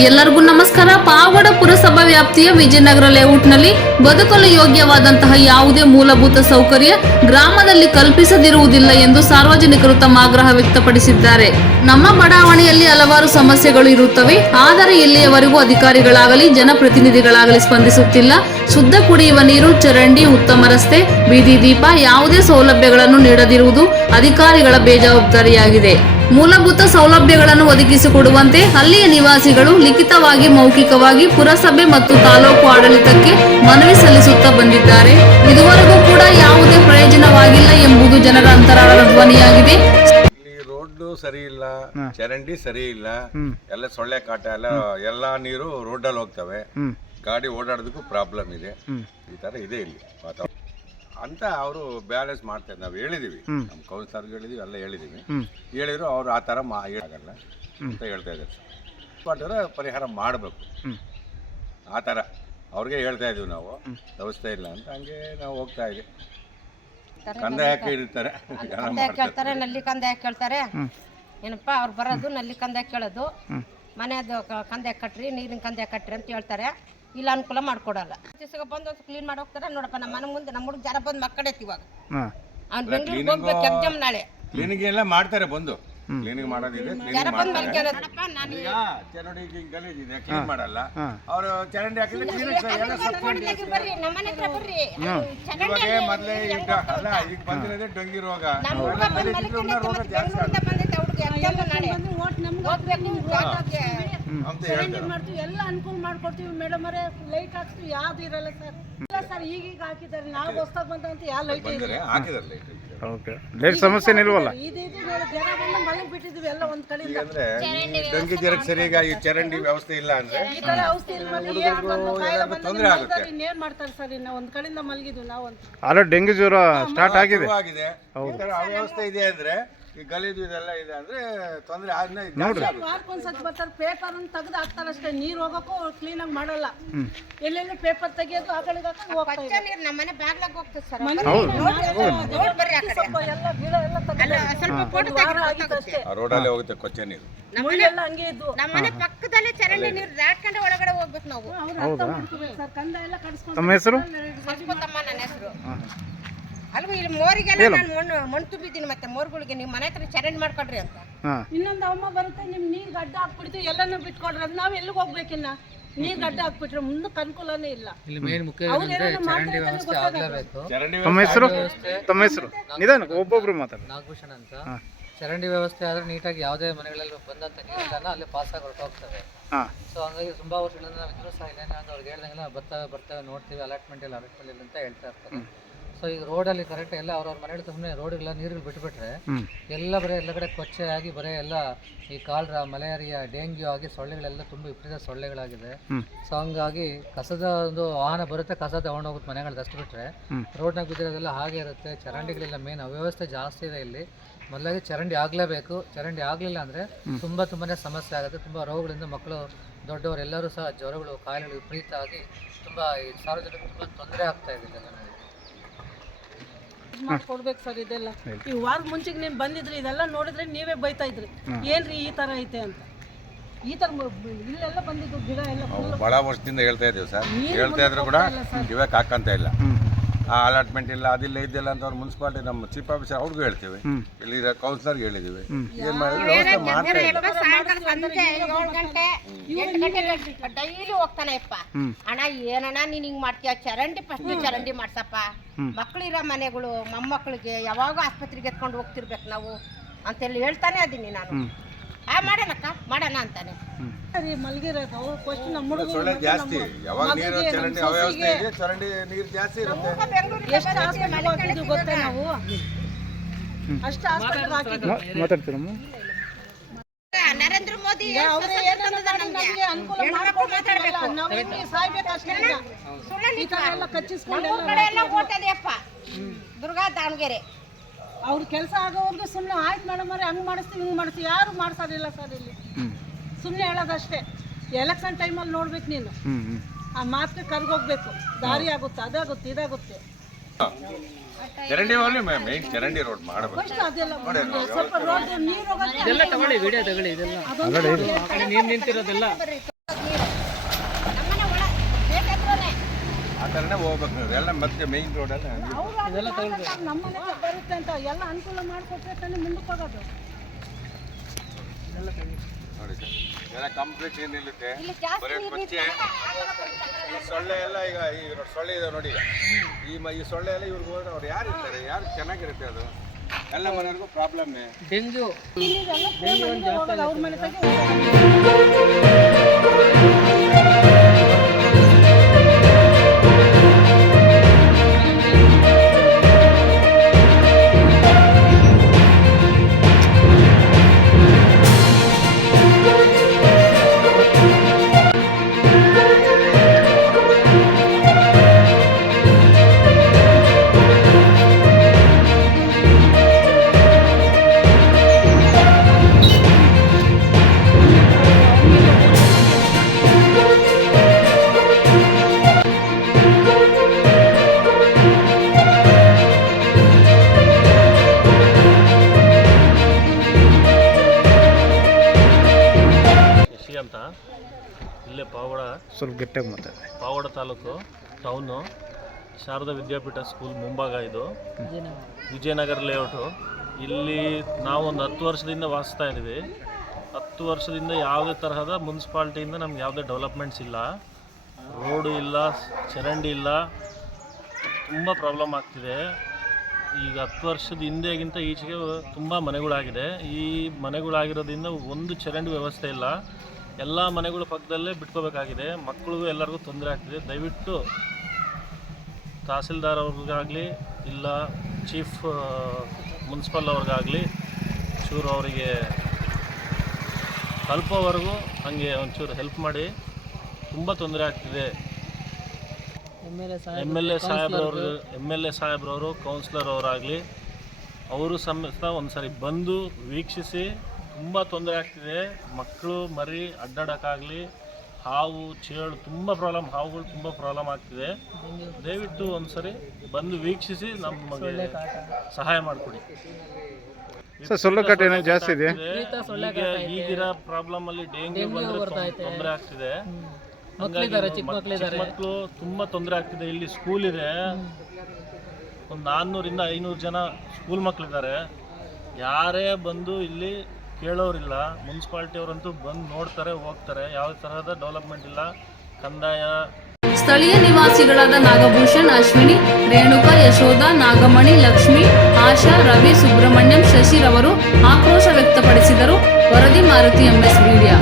ಎಲ್ಲರಿಗೂ ನಮಸ್ಕಾರ. ಪಾವಗಡ ಪುರಸಭಾ ವ್ಯಾಪ್ತಿಯ ವಿಜಯನಗರ ಲೇಔಟ್ನಲ್ಲಿ ಬದುಕಲು ಯೋಗ್ಯವಾದಂತಹ ಯಾವುದೇ ಮೂಲಭೂತ ಸೌಕರ್ಯ ಗ್ರಾಮದಲ್ಲಿ ಕಲ್ಪಿಸದಿರುವುದಿಲ್ಲ ಎಂದು ಸಾರ್ವಜನಿಕರು ತಮ್ಮ ಆಗ್ರಹ ವ್ಯಕ್ತಪಡಿಸಿದ್ದಾರೆ. ನಮ್ಮ ಬಡಾವಣೆಯಲ್ಲಿ ಹಲವಾರು ಸಮಸ್ಯೆಗಳು ಇರುತ್ತವೆ, ಆದರೆ ಇಲ್ಲಿಯವರೆಗೂ ಅಧಿಕಾರಿಗಳಾಗಲಿ ಜನಪ್ರತಿನಿಧಿಗಳಾಗಲಿ ಸ್ಪಂದಿಸುತ್ತಿಲ್ಲ. ಶುದ್ಧ ಕುಡಿಯುವ ನೀರು, ಚರಂಡಿ, ಉತ್ತಮ ರಸ್ತೆ, ಬೀದಿ ದೀಪ ಯಾವುದೇ ಸೌಲಭ್ಯಗಳನ್ನು ನೀಡದಿರುವುದು ಅಧಿಕಾರಿಗಳ ಬೇಜವಾಬ್ದಾರಿಯಾಗಿದೆ. ಮೂಲಭೂತ ಸೌಲಭ್ಯಗಳನ್ನು ಒದಗಿಸಿಕೊಡುವಂತೆ ಅಲ್ಲಿಯ ನಿವಾಸಿಗಳು ಲಿಖಿತವಾಗಿ ಮೌಖಿಕವಾಗಿ ಪುರಸಭೆ ಮತ್ತು ತಾಲೂಕು ಆಡಳಿತಕ್ಕೆ ಮನವಿ ಸಲ್ಲಿಸುತ್ತಾ ಬಂದಿದ್ದಾರೆ. ಇದುವರೆಗೂ ಕೂಡ ಯಾವುದೇ ಪ್ರಯೋಜನವಾಗಿಲ್ಲ ಎಂಬುದು ಜನರ ಅಂತರಾಳದ ಧ್ವನಿಯಾಗಿದೆ. ರೋಡ್ ಸರಿ ಇಲ್ಲ, ಚರಂಡಿ ಸರಿ ಇಲ್ಲ, ಎಲ್ಲ ಸೊಳ್ಳೆ ಕಾಟ ಎಲ್ಲ ನೀರು ರೋಡಲ್ಲಿ ಹೋಗ್ತವೆ, ಗಾಡಿ ಓಡಾಡೋದಕ್ಕೂ ಪ್ರಾಬ್ಲಮ್ ಇದೆ. ಈ ತರ ಇದೆ ಇಲ್ಲಿ ವಾತಾವರಣ ಅಂತ ಅವರು ಬ್ಯಾಲೆನ್ಸ್ ಮಾಡ್ತಾರೆ. ನಾವು ಹೇಳಿದೀವಿ, ನಮ್ಮ ಕೌನ್ಸಿಲರ್ಗೆ ಹೇಳಿದೀವಿ, ಎಲ್ಲ ಹೇಳಿದ್ರು ಅವ್ರು ಆ ಥರ ಆಗಲ್ಲ ಅಂತ ಹೇಳ್ತಾ ಇದ್ದಾರೆ. ಪರಿಹಾರ ಮಾಡಬೇಕು ಆ ಥರ ಅವ್ರಿಗೆ ಹೇಳ್ತಾ ಇದೀವಿ. ನಾವು ವ್ಯವಸ್ಥೆ ಇಲ್ಲ ಅಂತ ಹಂಗೆ ನಾವು ಹೋಗ್ತಾ ಇದೀವಿ. ಕಂದಾಯ ಹಾಕಿ ಇರ್ತಾರೆ, ಕೇಳ್ತಾರೆ, ನಲ್ಲಿ ಕಂದಾಯ ಕೇಳ್ತಾರೆ. ಏನಪ್ಪ ಅವ್ರು ಬರೋದು ನಲ್ಲಿ ಕಂದಾಯ ಕೇಳೋದು, ಮನೆಯದು ಕಂದಾಯ ಕಟ್ರಿ, ನೀರಿನ ಕಂದಾಯ ಕಟ್ರಿ ಅಂತ ಹೇಳ್ತಾರೆ. ಇಲ್ಲ ಅನುಕೂಲ ಮಾಡ್ಕೊಡಲ್ಲ. ಬಂದು ಕ್ಲೀನ್ ಮಾಡಿ ಹೋಗ್ತಾರೆ. ನೋಡಪ್ಪ ನಮ್ಮ ಮನೆ ಮುಂದೆ ನಮ್ಮ ಹುಡುಗ ಜನ ಬಂದು ಮಕ್ಕಳೈತಿ ಇವಾಗ. ಅವ್ನು ಬೆಂಗಳೂರಿಗೆ ಹೋಗ್ಬೇಕು ಎಕ್ಸಾಮ್ ನಾಳೆ. ಕ್ಲೀನಿಂಗ್ ಎಲ್ಲ ಮಾಡ್ತಾರೆ, ಬಂದು ಕ್ಲೀನಿಂಗ್ ಮಾಡೋದಿದೆ, ಚರಂಡಿ ಗಲೀಜಿದೆ, ಕ್ಲೀನ್ ಮಾಡಲ್ಲ ಅವರು. ಚರಂಡಿ ಹಾಕಿದ್ರೆ ಮೊದಲೇ ಈಗ ಬಂದಿರೋದೇ ಡೆಂಗಿ ರೋಗ. ಎಲ್ಲ ಅನುಕೂಲ ಮಾಡ್ಕೊಡ್ತೀವಿ ಮೇಡಮ್ ಅವರೇ. ಲೈಟ್ ಹಾಕ್ತೀವಿ, ಯಾವ್ದು ಇರಲ್ಲ ಸರ್. ಇಲ್ಲ ಸರ್, ಈಗೀಗ ಹಾಕಿದ್ದಾರೆ. ನಾವು ಹೊಸದಾಗಿ ಬಂದಂತ ಯಾವ ಲೈಟ್ ಹಾಕಿದಾರೆ. ಲೈಟ್ ಸಮಸ್ಯೆ ಇಲ್ವಲ್ಲ. ಮನೆಗೆ ಬಿಟ್ಟಿದ್ವಿ ಎಲ್ಲ ಒಂದ್ ಕಡೆ. ಅಂದ್ರೆ ಡೆಂಗಿ ಜ್ವರಕ್ಕೆ ಸರಿಯಾಗಿ ಈ ಚರಂಡಿ ವ್ಯವಸ್ಥೆ ಇಲ್ಲ ಅಂದ್ರೆ ತೊಂದರೆ ಆಗುತ್ತೆ. ಇನ್ನೇನ್ ಮಾಡ್ತಾರೆ ಸರ್? ಇನ್ನ ಒಂದ್ ಕಡೆಯಿಂದ ಮಲಗಿದ್ವಿ ನಾವು ಅಂತ. ಅಲ್ಲ, ಡೆಂಗಿ ಜ್ವರ ಸ್ಟಾರ್ಟ್ ಆಗಿದೆ. ಈ ತರ ಅವ್ಯವಸ್ಥೆ ಇದೆ ಅಂದ್ರೆ, ಈ ಗಲೀಜು ಇದೆಲ್ಲ ಇದೆ ಅಂದ್ರೆ ತೊಂದರೆ ವಾರಕ್ಕೊಂದ್ಸತಿ ಬರ್ತಾರೆ, ಪೇಪರ್ ಅನ್ನು ತೆಗೆದು ಹಾಕ್ತಾರೆ ಅಷ್ಟೇ. ನೀರ್ ಹೋಗಕ್ಕೂ ಕ್ಲೀನ್ ಆಗಿ ಮಾಡಲ್ಲ. ಎಲ್ಲೆಲ್ಲ ಪೇಪರ್ ತೆಗಿಯೋದು ಆ ಕಡೆಗೆ ಹಾಕೊಂಡು ಹೋಗ್ತಾರೆ. ನಮ್ಮನೆ ಬಾಗ್ಲಾಗ ಹೋಗ್ತದೆ ಸರ್. ರೋಡಲ್ಲಿ ಹೋಗುತ್ತೆ ಕೊಚ್ಚೆ ನೀರು. ಹಂಗೆ ಇದ್ವು. ನಮ್ಮನೆ ಪಕ್ಕದಲ್ಲೇ ಚರಂಡಿ ನೀರು ದಾಟ್ಕೊಂಡೆ ಒಳಗಡೆ ಹೋಗ್ಬೇಕು ನಾವು. ಸರ್ ಕಂದ ಎಲ್ಲ ಕಡಿಸ್ಕೊಂಡು. ತಮ್ಮ ಹೆಸರು? ನನ್ನ ಹೆಸರು. ಅಲ್ವಾ ಇಲ್ಲಿ ಮೋರಿಗೆಲ್ಲ ನಾನು ಮಣ್ಣು ತುಂಬಿದ್ದೀನಿ. ಮತ್ತೆ ಮೋರ್ಗಳಿಗೆ ನೀವು ಮನೆ ಹತ್ರ ಚರಂಡಿ ಮಾಡ್ಕೊಡ್ರಿ ಅಂತ. ಇನ್ನೊಂದು ಅಮ್ಮ ಬರುತ್ತೆ, ನಿಮ್ ನೀರ್ ಗಡ್ಡ ಹಾಕ್ಬಿಡ್ತೀವಿ, ಎಲ್ಲಾನು ಬಿಟ್ಕೊಡ್ರಿ ಅಂತ. ನಾವ್ ಎಲ್ಲಿಗೆ ಹೋಗ್ಬೇಕಿನ್ನ? ನೀರ್ ಗಡ್ಡ ಹಾಕ್ಬಿಟ್ರೆ ಮುಂದಕ್ಕೆ ಅನುಕೂಲನೇ ಇಲ್ಲ. ತಮ್ಮ ಹೆಸರು? ತಮ್ಮ ಹೆಸರು ನಿಧಾನ, ಒಬ್ಬೊಬ್ರು ಮಾತಾಡ. ನಾಗಭೂಷಣ ಅಂತ. ಚರಂಡಿ ವ್ಯವಸ್ಥೆ ಆದ್ರೆ ನೀಟಾಗಿ ಯಾವುದೇ ಮನೆಗಳಲ್ಲಿ ಬಂದಂತ ನೀರೆಲ್ಲ ಅಲ್ಲಿ ಪಾಸ್ ಆಗಿ ಹೊರಟೋಗ್ತವೆ. ಸೊ ಹಂಗಾಗಿ ತುಂಬಾ ವರ್ಷಗಳಿಂದ ನಾವು ಇದ್ರೂ ಸಹ ಇಲ್ಲ, ಅವ್ರಿಗೆ ಹೇಳ್ದಂಗೆಲ್ಲ ಬರ್ತವೆ ನೋಡ್ತೀವಿ, ಅಲಾಟ್ಮೆಂಟ್ ಇಲ್ಲ ಅಂತ ಹೇಳ್ತಾ ಇರ್ತಾರೆ. ಸೊ ಈಗ ರೋಡಲ್ಲಿ ಕರೆಕ್ಟ್ ಎಲ್ಲ ಅವ್ರವ್ರ ಮನೆಗಳು ಸುಮ್ಮನೆ ರೋಡ್ಗೆಲ್ಲ ನೀರುಗಳು ಬಿಟ್ಬಿಟ್ರೆ ಎಲ್ಲ ಬರೀ ಎಲ್ಲ ಕಡೆ ಕೊಚ್ಚೆ ಆಗಿ ಬರೀ ಎಲ್ಲ ಈ ಕಾಲ್ರ, ಮಲೇರಿಯಾ, ಡೆಂಗ್ಯೂ ಆಗಿ ಸೊಳ್ಳೆಗಳೆಲ್ಲ ತುಂಬ ವಿಪರೀತ ಸೊಳ್ಳೆಗಳಾಗಿದೆ. ಸೊ ಹಂಗಾಗಿ ಕಸದ ಒಂದು ವಾಹನ ಬರುತ್ತೆ, ಕಸ ತಗೊಂಡೋಗುತ್ತೆ ಮನೆಗಳು ಅಷ್ಟು ಬಿಟ್ರೆ ರೋಡ್ನಾಗ ಬಿದ್ದಿರೋದೆಲ್ಲ ಹಾಗೆ ಇರುತ್ತೆ. ಚರಂಡಿಗಳೆಲ್ಲ ಮೇನ್ ಅವ್ಯವಸ್ಥೆ ಜಾಸ್ತಿ ಇದೆ ಇಲ್ಲಿ. ಮೊದಲಾಗಿ ಚರಂಡಿ ಆಗಲೇಬೇಕು. ಚರಂಡಿ ಆಗಲಿಲ್ಲ ಅಂದರೆ ತುಂಬಾ ಸಮಸ್ಯೆ ಆಗುತ್ತೆ. ತುಂಬ ರೋಗಗಳಿಂದ ಮಕ್ಕಳು, ದೊಡ್ಡವರು ಎಲ್ಲರೂ ಸಹ ಜ್ವರಗಳು, ಕಾಯಿಲೆಗಳು ವಿಪರೀತ ಆಗಿ ತುಂಬ ಈ ಸಾರ್ವಜನಿಕರು ತುಂಬ ತೊಂದರೆ ಆಗ್ತಾ ಇದೆ. ಮಾಡ್ಕೊಡ್ಬೇಕು ಸರ್ ಇದೆಲ್ಲ. ಈ ವಾರದ ಮುಂಚೆಗೆ ನೀವು ಬಂದಿದ್ರಿ, ಇದೆಲ್ಲ ನೋಡಿದ್ರೆ ನೀವೇ ಬೈತಾ ಇದ್ರಿ, ಏನ್ರಿ ಈ ತರ ಐತೆ ಅಂತ. ಈ ತರ ಇಲ್ಲೆಲ್ಲ ಬಂದಿದ್ದು ಗಿಡ ಎಲ್ಲ ಬಹಳ ವರ್ಷದಿಂದ ಹೇಳ್ತಾ ಇದ್ದೀವಿ ಸರ್. ಹೇಳ್ತಾ ಇದ್ರು ಕೂಡ ಇವಾಗ ಹಾಕಂತ ಇಲ್ಲ. ಅಲಾಟ್ಮೆಂಟ್ ಇಲ್ಲ, ಅದಿಲ್ಲ ಇದಿಲ್ಲ ಅಂತ ಅವ್ರು ಮುನ್ಸಿಪಾಲಿಟಿ, ನಮ್ಮ ಚೀಫ್ ಆಫೀಸರ್ ಅವ್ರಿಗೂ ಹೇಳ್ತೀವಿ, ಇಲ್ಲಿ ಕೌನ್ಸಿಲರ್ಗೆ ಹೇಳಿದ್ದೀವಿ. ಏನ್ ಮಾಡಿದ್ರು ವ್ಯವಸ್ಥೆ ಮಾಡ್ತಾ ಡೈಲಿ ಹೋಗ್ತಾನೆ ಅಪ್ಪ. ಅಣ್ಣ ಏನಣ್ಣ ನೀನ್ ಹಿಂಗ್ ಮಾಡ್ತೀಯ, ಚರಂಡಿ ಫಸ್ಟ್ ಚರಂಡಿ ಮಾಡ್ಸಪ್ಪ. ಮಕ್ಳಿರೋ ಮನೆಗಳು, ಮೊಮ್ಮಕ್ಳಿಗೆ ಯಾವಾಗ ಆಸ್ಪತ್ರೆಗೆ ಎತ್ಕೊಂಡು ಹೋಗ್ತಿರ್ಬೇಕು ನಾವು ಅಂತೆಲ್ಲ ಹೇಳ್ತಾನೆ ಅದೀನಿ ನಾನು. ಮಾಡೋಣಕ್ಕ ಮಾಡೋಣ ಅಂತಾನೆ. ಮಲಗಿರೋದು ಸೊಳ್ಳೆ ಜಾಸ್ತಿ. ಯಾವಾಗ ನೀರು ಚರಂಡಿ ಅವ್ಯವಸ್ಥೆ ಇದೆ, ಚರಂಡಿ ನೀರು ಜಾಸ್ತಿ ಇರುತ್ತೆ. ಎಷ್ಟು ಹಾಸ್ಪಿಟಲ್ ಹಾಕಿದ್ವಿ ಗೊತ್ತಾ ನಾವು? ಅಷ್ಟು ಹಾಸ್ಪಿಟಲ್ ಹಾಕಿದ್ವಿ. ನರೇಂದ್ರ ಮೋದಿ ಅನುಕೂಲ ಮಾಡ್ಕೊಡ್ಬೇಕು, ನಾವು ಸಾಯ್ಬೇಕು ಅಷ್ಟೇ. ಈ ತರ ಎಲ್ಲ ಕಚ್ಚಿಸ್ಕೊಂಡು ದುರ್ಗಾ ದಾವಣಗೆರೆ ಅವ್ರ ಕೆಲಸ ಆಗೋವರೆಗೂ ಸುಮ್ಮನೆ ಆಯ್ತು ಮೇಡಮ್ ಅವ್ರೆ, ಹಂಗೆ ಮಾಡಿಸ್ತೀವಿ ಹಿಂಗೆ ಮಾಡಿಸ್ತೀವಿ, ಯಾರು ಮಾಡ್ಸೋದಿಲ್ಲ ಸರ್ ಇಲ್ಲಿ. ಸುಮ್ಮನೆ ಹೇಳೋದಷ್ಟೇ. ಎಲೆಕ್ಷನ್ ಟೈಮಲ್ಲಿ ನೋಡ್ಬೇಕು ನೀನು, ಆ ಮಾತಿಗೆ ಕರ್ಗೋಗ್ಬೇಕು, ದಾರಿ ಆಗುತ್ತೆ, ಅದಾಗುತ್ತೆ, ಇದಾಗುತ್ತೆ. ಚರಂಡಿ ಮೇನ್ ಚರಂಡಿ ರೋಡ್ ಮಾಡಬೇಕು. ಸ್ವಲ್ಪ ರೋಡ್ ನೀರು ಇದೆಲ್ಲ ತಗೊಳ್ಳಿ, ವಿಡಿಯೋ ತಗೊಳ್ಳಿ. ಇದೆಲ್ಲ ನೀರು ನಿಂತಿರೋದೆಲ್ಲ ಥರನೇ ಹೋಗ್ಬೇಕು ನೀವು ಎಲ್ಲ ಮತ್ತೆ ಮೇಯ್ನ್ ರೋಡಲ್ಲ ನಮ್ಮ ಮನೆಗೆ ಬರುತ್ತೆ ಅಂತ ಎಲ್ಲ ಅನುಕೂಲ ಮಾಡಿಕೊಟ್ರೆ ತಾನೇ ಮುಂದಕ್ಕೆ ಹೋಗೋದು. ನೋಡಿ ಸರ್ ಎಲ್ಲ ಕಂಪ್ಲೀಟ್ ಏನು ನಿಲ್ಲುತ್ತೆ ಇಲ್ಲಿ ಜಾಸ್ತಿ ಬರೀ ಕೊಚ್ಚೆ ಈ ಸೊಳ್ಳೆ ಎಲ್ಲ ಈಗ ಈ ಸೊಳ್ಳೆ ಇದೆ ನೋಡಿ ಈ ಸೊಳ್ಳೆ ಎಲ್ಲ ಇವ್ರಿಗೆ ಹೋದ್ರೆ ಅವ್ರು ಯಾರು ಇರ್ತಾರೆ ಯಾರು ಚೆನ್ನಾಗಿರುತ್ತೆ ಅದು ಎಲ್ಲ ಮನೆಯವ್ರಿಗೂ ಪ್ರಾಬ್ಲಮ್ಮೇ ಡೆಂಗ್ಯೂ ಇಲ್ಲಿದೆಲ್ಲ ಸ್ಪ್ರೇ ಮಾಡಿದ್ರೆ ಹೋಗೋದು ಅವ್ರ ಮನೆ ತಗೆ ಹೋಗೋದು. ಅಂತ ಇಲ್ಲೇ ಪಾವಗಡ ಸ್ವಲ್ಪ ಗಟ್ಟಿಯಾಗಿ ಮಾತಾಡಿ. ಪಾವಗಡ ತಾಲೂಕು ಟೌನು ಶಾರದಾ ವಿದ್ಯಾಪೀಠ ಸ್ಕೂಲ್ ಮುಂಭಾಗ ಇದು ವಿಜಯನಗರ ಲೇಔಟು. ಇಲ್ಲಿ ನಾವು ಒಂದು 10 ವರ್ಷದಿಂದ ವಾಸಿಸ್ತಾ ಇದ್ದೀವಿ. 10 ವರ್ಷದಿಂದ ಯಾವುದೇ ತರಹದ ಮುನ್ಸಿಪಾಲ್ಟಿಯಿಂದ ನಮ್ಗೆ ಯಾವುದೇ ಡೆವಲಪ್ಮೆಂಟ್ಸ್ ಇಲ್ಲ, ರೋಡು ಇಲ್ಲ, ಚರಂಡಿ ಇಲ್ಲ, ತುಂಬ ಪ್ರಾಬ್ಲಮ್ ಆಗ್ತಿದೆ. ಈಗ 10 ವರ್ಷದ ಹಿಂದೆಗಿಂತ ಈಚೆಗೆ ತುಂಬ ಮನೆಗಳಾಗಿದೆ. ಈ ಮನೆಗಳಾಗಿರೋದ್ರಿಂದ ಒಂದು ಚರಂಡಿ ವ್ಯವಸ್ಥೆ ಇಲ್ಲ. ಎಲ್ಲ ಮನೆಗಳ ಪಕ್ಕದಲ್ಲೇ ಬಿಟ್ಕೋಬೇಕಾಗಿದೆ. ಮಕ್ಕಳಿಗೂ ಎಲ್ಲರಿಗೂ ತೊಂದರೆ ಆಗ್ತಿದೆ. ದಯವಿಟ್ಟು ತಹಸೀಲ್ದಾರ್ ಅವ್ರಿಗಾಗಲಿ ಇಲ್ಲ ಚೀಫ್ ಮುನ್ಸಿಪಲ್ ಅವ್ರಿಗಾಗಲಿ ಚೂರು ಅವರಿಗೆ ತಲುಪೋವರೆಗೂ ಹಾಗೆ ಒಂಚೂರು ಹೆಲ್ಪ್ ಮಾಡಿ. ತುಂಬ ತೊಂದರೆ ಆಗ್ತಿದೆ. ಎಮ್ ಎಲ್ ಎ ಸಾಹೇಬ್ರವರು ಕೌನ್ಸಿಲರ್ ಅವರಾಗಲಿ ಅವರು ಸಮೇತ ಒಂದು ಸಾರಿ ಬಂದು ವೀಕ್ಷಿಸಿ. ತುಂಬ ತೊಂದರೆ ಆಗ್ತಿದೆ. ಮಕ್ಕಳು ಮರಿ ಅಡ್ಡಾಡೋಕ್ಕಾಗಲಿ, ಹಾವು ಚೇಳು ತುಂಬ ಪ್ರಾಬ್ಲಮ್, ಹಾವುಗಳು ತುಂಬ ಪ್ರಾಬ್ಲಮ್ ಆಗ್ತಿದೆ. ದಯವಿಟ್ಟು ಒಂದು ಸರಿ ಬಂದು ವೀಕ್ಷಿಸಿ ನಮಗೆ ಸಹಾಯ ಮಾಡಿಕೊಡಿ. ಸರ್ ಸೊಳ್ಳೆ ಕಾಟ ಏನೋ ಜಾಸ್ತಿ ಇದೆ. ಈಗಿರೋ ಪ್ರಾಬ್ಲಮಲ್ಲಿ ಡೆಂಗ್ಯೂ ಬಂದರೆ ತೊಂದರೆ ಆಗ್ತಿದೆ. ಚಿಕ್ಕ ಮಕ್ಕಳು ತುಂಬ ತೊಂದರೆ ಆಗ್ತಿದೆ. ಇಲ್ಲಿ ಸ್ಕೂಲ್ ಇದೆ, ಒಂದು 400ರಿಂದ 500 ಜನ ಸ್ಕೂಲ್ ಮಕ್ಕಳಿದ್ದಾರೆ. ಯಾರೇ ಬಂದು ಇಲ್ಲಿ ಕೇಳೋರಿಲ್ಲ. ಮುನ್ಸಿಪಾಲ್ಟಿ ಅವರಂತೂ ಬಂದು ನೋಡ್ತಾರೆ, ಹೋಗ್ತಾರೆ. ಯಾವ ತರಹದ ಡೆವಲಪ್ಮೆಂಟ್ ಇಲ್ಲ. ಕಂದಾಯ ಸ್ಥಳೀಯ ನಿವಾಸಿಗಳಾದ ನಾಗಭೂಷಣ್, ಅಶ್ವಿನಿ, ರೇಣುಕಾ, ಯಶೋಧ, ನಾಗಮಣಿ, ಲಕ್ಷ್ಮಿ, ಆಶಾ, ರವಿ, ಸುಬ್ರಹ್ಮಣ್ಯಂ, ಶಶಿರವರು ಆಕ್ರೋಶ ವ್ಯಕ್ತಪಡಿಸಿದರು. ವರದಿ ಮಾರುತಿ MS ಮೀಡಿಯಾ.